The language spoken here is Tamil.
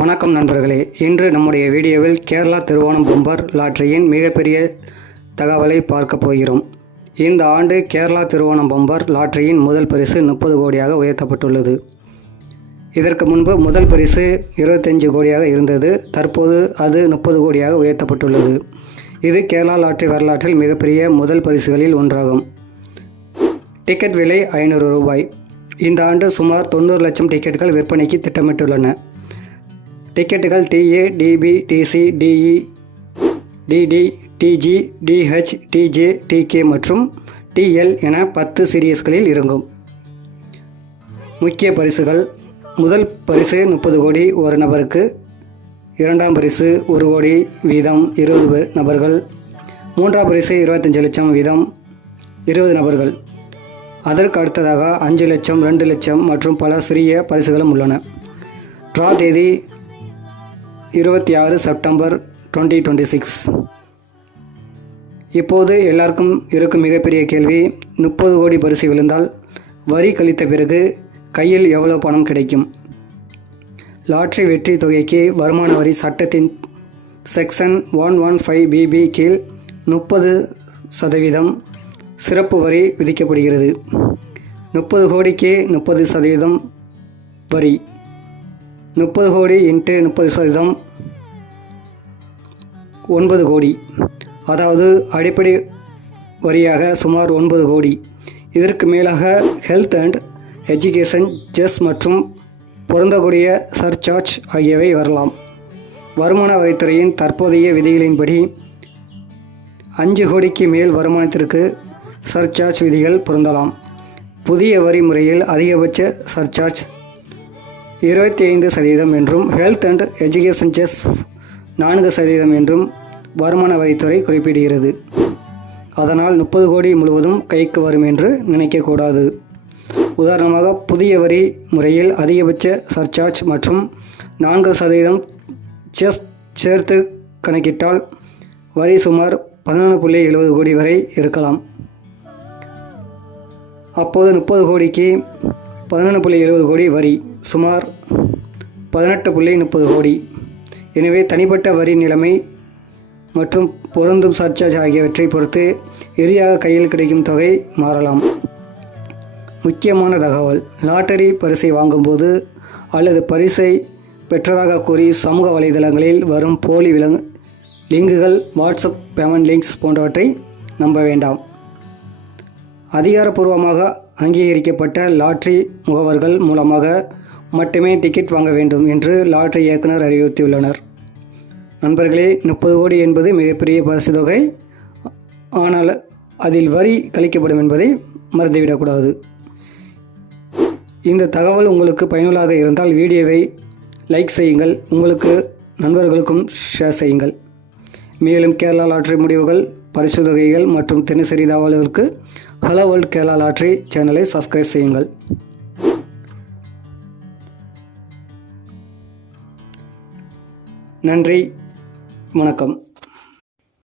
வணக்கம் நண்பர்களே, இன்று நம்முடைய வீடியோவில் கேரளா திருவோணம் பம்பர் லாட்டரியின் மிகப்பெரிய தகவலை பார்க்க போகிறோம். இந்த ஆண்டு கேரளா திருவோணம் பம்பர் லாட்டரியின் முதல் பரிசு 30 கோடியாக உயர்த்தப்பட்டுள்ளது. இதற்கு முன்பு முதல் பரிசு 25 கோடியாக இருந்தது. தற்போது அது 30 கோடியாக உயர்த்தப்பட்டுள்ளது. இது கேரளா லாட்டரி வரலாற்றில் மிகப்பெரிய முதல் பரிசுகளில் ஒன்றாகும். டிக்கெட் விலை 500 ரூபாய். இந்த ஆண்டு சுமார் 90 லட்சம் டிக்கெட்டுகள் விற்பனைக்கு திட்டமிட்டுள்ளன. டிக்கெட்டுகள் TA, TB, TC, TE, TD, TG, TH, TJ, TK மற்றும் டிஎல் என 10 சீரியஸ்களில் இறங்கும். முக்கிய பரிசுகள்: முதல் பரிசு 30 கோடி ஒரு நபருக்கு, இரண்டாம் பரிசு 1 கோடி வீதம் 20 நபர்கள், மூன்றாம் பரிசு 25 லட்சம் வீதம் 20 நபர்கள். அதற்கு அடுத்ததாக 5 லட்சம், 2 லட்சம் மற்றும் பல சிறிய பரிசுகளும் உள்ளன. ட்ரா தேதி 26 செப்டம்பர் 2026. இப்போது எல்லாருக்கும் இருக்கும் மிகப்பெரிய கேள்வி, 30 கோடி பரிசு விழுந்தால் வரி கழித்த பிறகு கையில் எவ்வளவு பணம் கிடைக்கும்? லாட்டரி வெற்றி தொகைக்கு வருமான வரி சட்டத்தின் செக்ஷன் 115BB கீழ் 30% சிறப்பு வரி விதிக்கப்படுகிறது. 30 கோடிக்கு 30% வரி. 30 கோடி இன்ட்டு 30% 9 கோடி, அதாவது அடிப்படை வரியாக சுமார் 9 கோடி. இதற்கு மேலாக ஹெல்த் அண்ட் எஜுகேஷன் செஸ் மற்றும் பொருந்தக்கூடிய சர்சார்ஜ் ஆகியவை வரலாம். வருமான வரித்துறையின் தற்போதைய விதிகளின்படி 5 கோடிக்கு மேல் வருமானத்திற்கு சர்சார்ஜ் விதிகள் பொருந்தலாம். புதிய வரி முறையில் அதிகபட்ச சர்சார்ஜ் 25% என்றும் ஹெல்த் அண்ட் எஜுகேஷன் செஸ் 4% என்றும் வருமான வரித்துறை குறிப்பிடுகிறது. அதனால் 30 கோடி முழுவதும் கைக்கு வரும் என்று நினைக்கக்கூடாது. உதாரணமாக, புதிய வரி முறையில் அதிகபட்ச சர்சார்ஜ் மற்றும் 4% செஸ் சேர்த்து கணக்கிட்டால் வரி சுமார் 11.70 கோடி வரை இருக்கலாம். அப்போது 30 கோடிக்கு 11.70 கோடி வரி, சுமார் 18.30 கோடி. எனவே தனிப்பட்ட வரி நிலைமை மற்றும் பொருந்தும் சர்சார்ஜ் ஆகியவற்றை பொறுத்து இறுதியாக கையில் கிடைக்கும் தொகை மாறலாம். முக்கியமான தகவல்: லாட்டரி பரிசை வாங்கும்போது அல்லது பரிசை பெற்றதாக கூறி சமூக வலைதளங்களில் வரும் போலி லிங்குகள், வாட்ஸ்அப் பேமெண்ட் லிங்க்ஸ் போன்றவற்றை நம்ப வேண்டாம். அதிகாரப்பூர்வமாக அங்கீகரிக்கப்பட்ட லாட்டரி முகவர்கள் மூலமாக மட்டுமே டிக்கெட் வாங்க வேண்டும் என்று லாட்டரி இயக்குனர் அறிவுறுத்தியுள்ளனர். நண்பர்களே, 30 கோடி என்பது மிகப்பெரிய பரிசு தொகை. ஆனால் அதில் வரி கழிக்கப்படும் என்பதை மறந்துவிடக்கூடாது. இந்த தகவல் உங்களுக்கு பயனுள்ளதாக இருந்தால் வீடியோவை லைக் செய்யுங்கள், உங்களுக்கு நண்பர்களுக்கும் ஷேர் செய்யுங்கள். மேலும் கேரளா லாட்டரி முடிவுகள், பரிசு தொகைகள் மற்றும் தினசரி தகவல்களுக்கு ஹலோ வேர்ல்ட் கேரளா லாட்டரி சேனலை சப்ஸ்கிரைப் செய்யுங்கள். நன்றி, வணக்கம்.